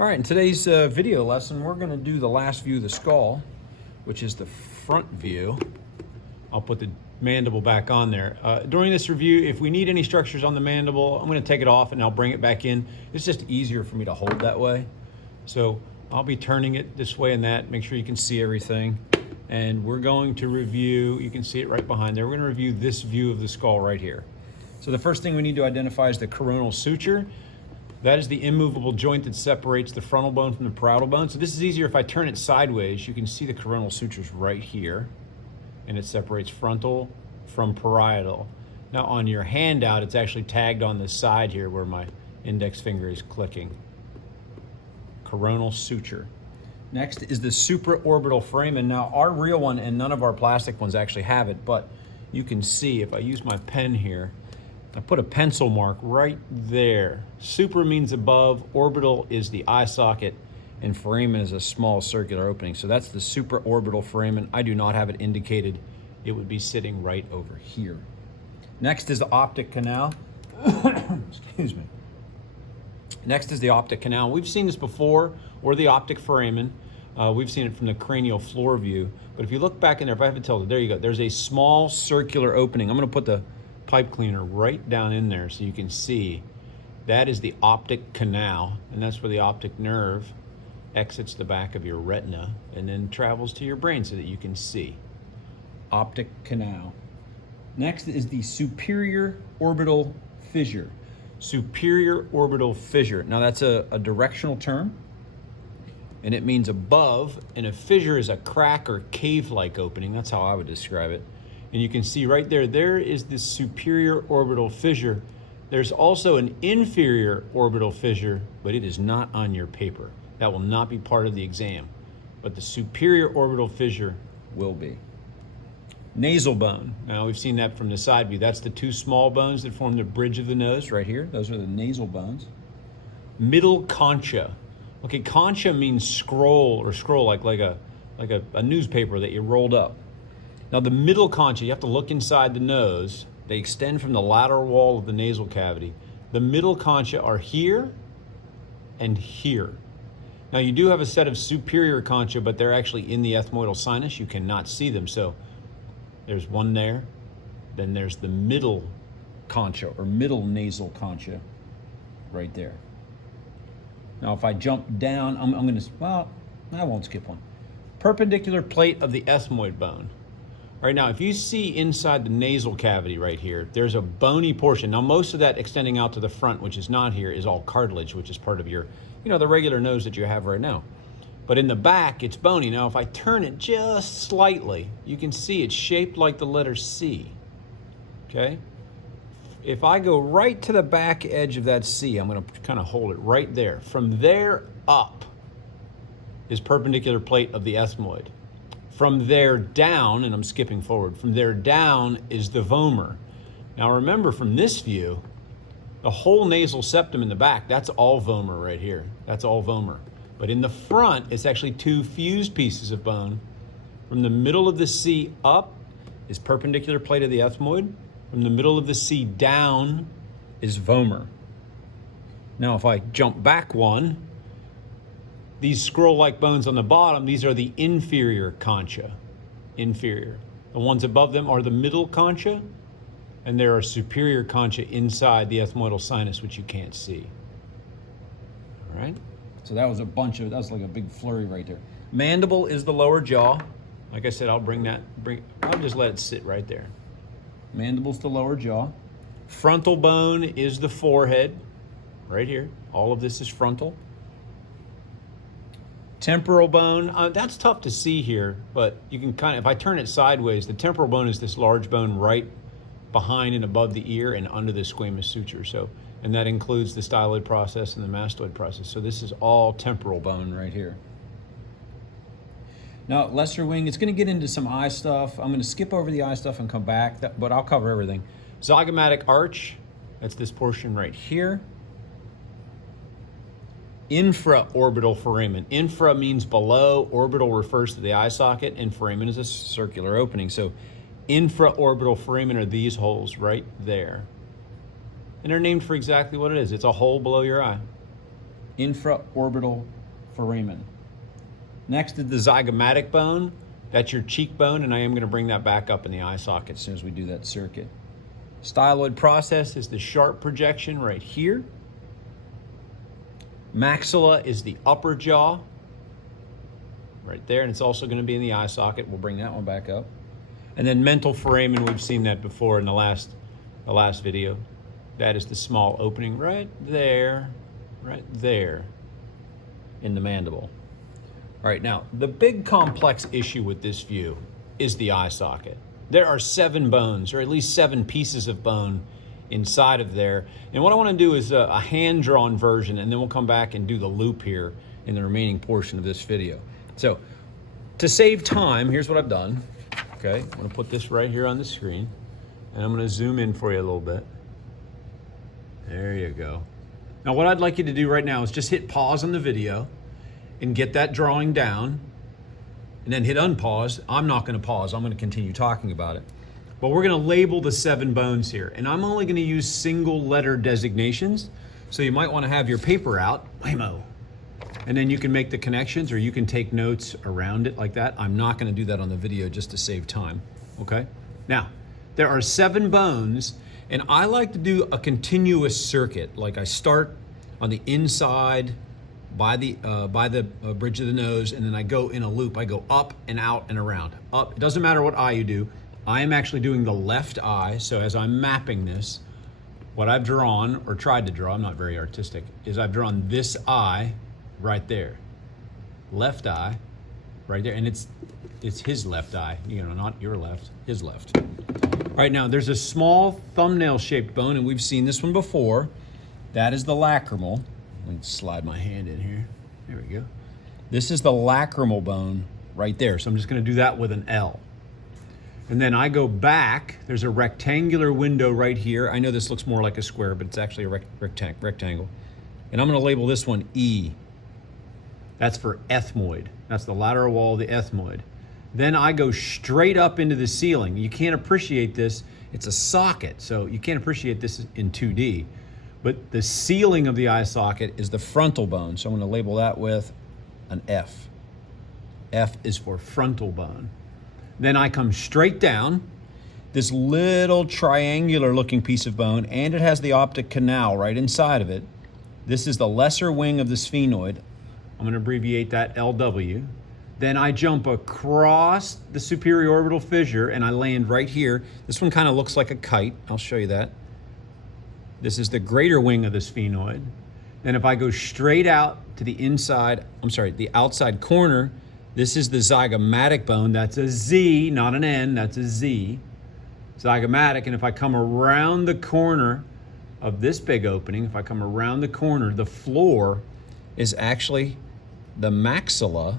All right, in today's video lesson, we're going to do the last view of the skull, which is the front view. I'll put the mandible back on there. During this review, if we need any structures on the mandible, I'm going to take it off and I'll bring it back in. It's just easier for me to hold that way. So I'll be turning it this way and that, make sure you can see everything. And we're going to review, you can see it right behind there, we're going to review this view of the skull right here. So the first thing we need to identify is the coronal suture. That is the immovable joint that separates the frontal bone from the parietal bone. So this is easier if I turn it sideways. You can see the coronal sutures right here, and it separates frontal from parietal. Now on your handout, it's actually tagged on the side here where my index finger is clicking. Coronal suture. Next is the supraorbital foramen. Now our real one and none of our plastic ones actually have it, but you can see if I use my pen here, I put a pencil mark right there. Supra means above, orbital is the eye socket, and foramen is a small circular opening. So that's the supraorbital foramen. I do not have it indicated. It would be sitting right over here. Next is the optic canal. Excuse me. Next is the optic canal. We've seen this before, or the optic foramen. We've seen it from the cranial floor view. But if you look back in there, if I have to tell you, there you go. There's a small circular opening. I'm going to put the pipe cleaner right down in there so you can see. That is the optic canal, and that's where the optic nerve exits the back of your retina and then travels to your brain so that you can see. Optic canal. Next is the superior orbital fissure. Superior orbital fissure. Now that's a directional term, and it means above, and a fissure is a crack or cave-like opening. That's how I would describe it. And you can see right there, there is this superior orbital fissure. There's also an inferior orbital fissure, but it is not on your paper. That will not be part of the exam, but the superior orbital fissure will be. Nasal bone. Now we've seen that from the side view. That's the two small bones that form the bridge of the nose right here. Those are the nasal bones. Middle concha. Okay, concha means scroll or scroll like a newspaper that you rolled up. Now the middle concha, you have to look inside the nose. They extend from the lateral wall of the nasal cavity. The middle concha are here and here. Now you do have a set of superior concha, but they're actually in the ethmoidal sinus. You cannot see them. So there's one there. Then there's the middle concha or middle nasal concha right there. Now if I jump down, I'm gonna, well, I won't skip one. Perpendicular plate of the ethmoid bone. All right, now if you see inside the nasal cavity right here, there's a bony portion. Now most of that extending out to the front, which is not here, is all cartilage, which is part of your, the regular nose that you have right now. But in the back, it's bony. Now if I turn it just slightly, you can see it's shaped like the letter C, okay? If I go right to the back edge of that C, I'm gonna kind of hold it right there. From there up is perpendicular plate of the ethmoid. From there down, and I'm skipping forward, from there down is the vomer. Now remember from this view, the whole nasal septum in the back, that's all vomer right here. That's all vomer. But in the front, it's actually two fused pieces of bone. From the middle of the C up is perpendicular plate of the ethmoid. From the middle of the C down is vomer. Now if I jump back one, these scroll-like bones on the bottom, these are the inferior concha, inferior. The ones above them are the middle concha, and there are superior concha inside the ethmoidal sinus, which you can't see. All right? So that was that was like a big flurry right there. Mandible is the lower jaw. Like I said, I'll just let it sit right there. Mandible's the lower jaw. Frontal bone is the forehead, right here. All of this is frontal. Temporal bone, that's tough to see here, but you can kind of, if I turn it sideways, the temporal bone is this large bone right behind and above the ear and under the squamous suture. So, and that includes the styloid process and the mastoid process. So this is all temporal bone right here. Now, lesser wing, it's gonna get into some eye stuff. I'm gonna skip over the eye stuff and come back, but I'll cover everything. Zygomatic arch, that's this portion right here. Infraorbital foramen. Infra means below, orbital refers to the eye socket, and foramen is a circular opening. So infraorbital foramen are these holes right there. And they're named for exactly what it is. It's a hole below your eye. Infraorbital Foramen. Next is the Zygomatic Bone. That's your cheekbone, and I am going to bring that back up in the eye socket as soon as we do that circuit. Styloid process is the sharp projection right here. Maxilla is the upper jaw right there, and it's also going to be in the eye socket. We'll bring that one back up. And then mental foramen, we've seen that before in the last video. That is the small opening right there in the mandible. All right, now, the big complex issue with this view is the eye socket. There are 7 bones, or at least 7 pieces of bone inside of there. And what I want to do is a hand-drawn version, and then we'll come back and do the loop here in the remaining portion of this video. So, to save time, here's what I've done. Okay, I'm going to put this right here on the screen, and I'm going to zoom in for you a little bit. There you go. Now, what I'd like you to do right now is just hit pause on the video and get that drawing down, and then hit unpause. I'm not going to pause. I'm going to continue talking about it. But we're going to label the 7 bones here, and I'm only going to use single letter designations, so you might want to have your paper out, whammo, and then you can make the connections, or you can take notes around it like that. I'm not going to do that on the video just to save time, okay? Now, there are 7 bones, and I like to do a continuous circuit. Like I start on the inside by the bridge of the nose, and then I go in a loop. I go up and out and around. Up, it doesn't matter what eye you do. I am actually doing the left eye, so as I'm mapping this, what I've drawn, or tried to draw, I'm not very artistic, is I've drawn this eye right there. Left eye, right there, and it's his left eye, you know, not your left, his left. All right, now there's a small thumbnail-shaped bone, and we've seen this one before. That is the lacrimal. Let me slide my hand in here. There we go. This is the lacrimal bone right there, so I'm just going to do that with an L. And then I go back. There's a rectangular window right here. I know this looks more like a square, but it's actually a rectangle. And I'm going to label this one E. That's for ethmoid. That's the lateral wall of the ethmoid. Then I go straight up into the ceiling. You can't appreciate this. It's a socket, so you can't appreciate this in 2D. But the ceiling of the eye socket is the frontal bone, so I'm going to label that with an F. F is for frontal bone. Then I come straight down, this little triangular looking piece of bone, and it has the optic canal right inside of it. This is the lesser wing of the sphenoid. I'm going to abbreviate that LW. Then I jump across the superior orbital fissure and I land right here. This one kind of looks like a kite. I'll show you that. This is the greater wing of the sphenoid. Then if I go straight out to the inside, the outside corner, this is the zygomatic bone. That's a Z, not an N, that's a Z. Zygomatic, and if I come around the corner of this big opening, if I come around the corner, the floor is actually the maxilla.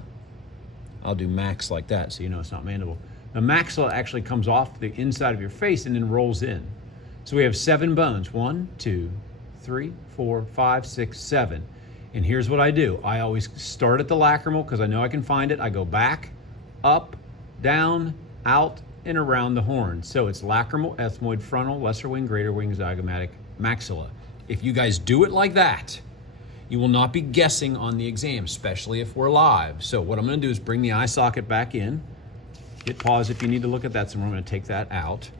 I'll do max like that so you know it's not mandible. The maxilla actually comes off the inside of your face and then rolls in. So we have 7 bones. 1, 2, 3, 4, 5, 6, 7. And here's what I do. I always start at the lacrimal because I know I can find it. I go back, up, down, out, and around the horn. So it's lacrimal, ethmoid, frontal, lesser wing, greater wing, zygomatic, maxilla. If you guys do it like that, you will not be guessing on the exam, especially if we're live. So what I'm going to do is bring the eye socket back in. Hit pause if you need to look at that. So I'm going to take that out.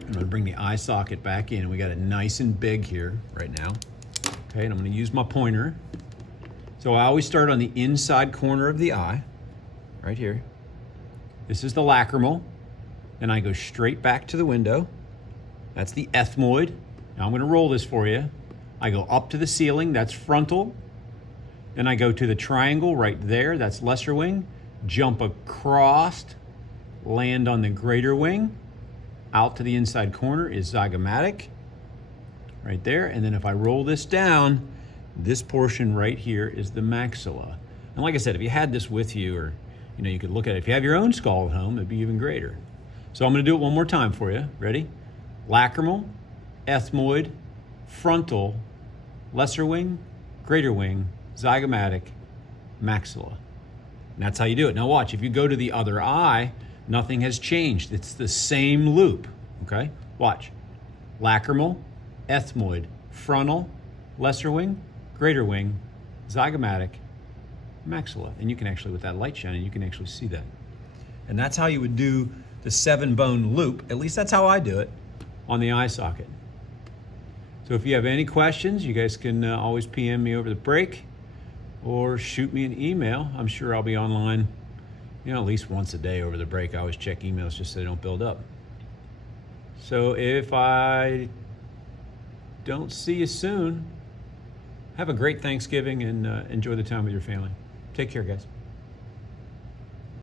I'm going to bring the eye socket back in. We got it nice and big here right now. Okay, and I'm going to use my pointer. So I always start on the inside corner of the eye, right here. This is the lacrimal. Then I go straight back to the window. That's the ethmoid. Now I'm going to roll this for you. I go up to the ceiling, that's frontal. Then I go to the triangle right there, that's lesser wing. Jump across, land on the greater wing. Out to the inside corner is zygomatic, right there. And then if I roll this down, this portion right here is the maxilla. And like I said, if you had this with you, or you could look at it. If you have your own skull at home, it'd be even greater. So I'm going to do it one more time for you. Ready? Lacrimal, ethmoid, frontal, lesser wing, greater wing, zygomatic, maxilla. And that's how you do it. Now watch, if you go to the other eye, nothing has changed. It's the same loop, okay? Watch. Lacrimal, ethmoid, frontal, lesser wing, greater wing, zygomatic maxilla. And you can actually, with that light shining, you can actually see that. And that's how you would do the 7-bone loop. At least that's how I do it on the eye socket. So if you have any questions, you guys can always PM me over the break or shoot me an email. I'm sure I'll be online, you know, at least once a day over the break. I always check emails just so they don't build up. So if I don't see you soon, have a great Thanksgiving and enjoy the time with your family. Take care, guys.